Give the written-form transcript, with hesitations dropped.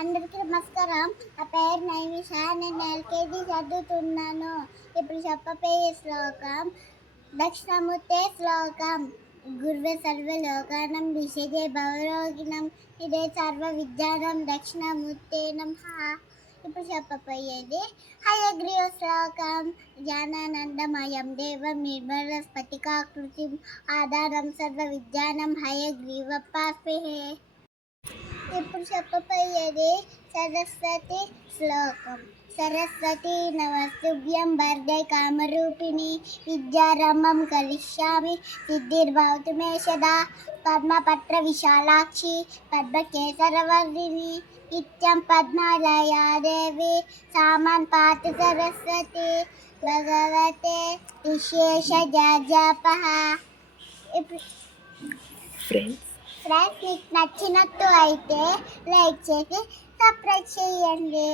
అందరికీ నమస్కారం. నా పేరు నైమిష. నేను ఎల్కేజీ చదువుతున్నాను. ఇప్పుడు చెప్పబోయే శ్లోకం దక్షిణామూర్తే శ్లోకం. గురువే సర్వలోకానం విషజే భవరోగిణం ఇదే సర్వ విద్యానం దక్షిణామూర్తే నమః. ఇప్పుడు చెప్పబోయేది హయగ్రీవ శ్లోకం. జ్ఞానానందమయం దేవం నిర్మల స్ఫటికాకృతిం ఆధారం సర్వ విద్యానం హయగ్రీవోపాస్మహే. ఇప్పుడు చెప్పబోయేది సరస్వతి శ్లోకం. సరస్వతి నమస్తుభ్యం వరదే కామరూపిణి విద్యారంభం కరిష్యామి సిద్ధిర్భవతు మే సదా పద్మపత్ర విశాలాక్షి పద్మకేసరవర్ధిని నిత్యం పద్మాలయా దేవి సామాన్ పాతు సరస్వతి భగవతే విశేష జపః. ఇప్పుడు ఫ్రెండ్స్ మీకు నచ్చినట్టు అయితే లైక్ చేసి సబ్స్క్రైబ్ చేయండి.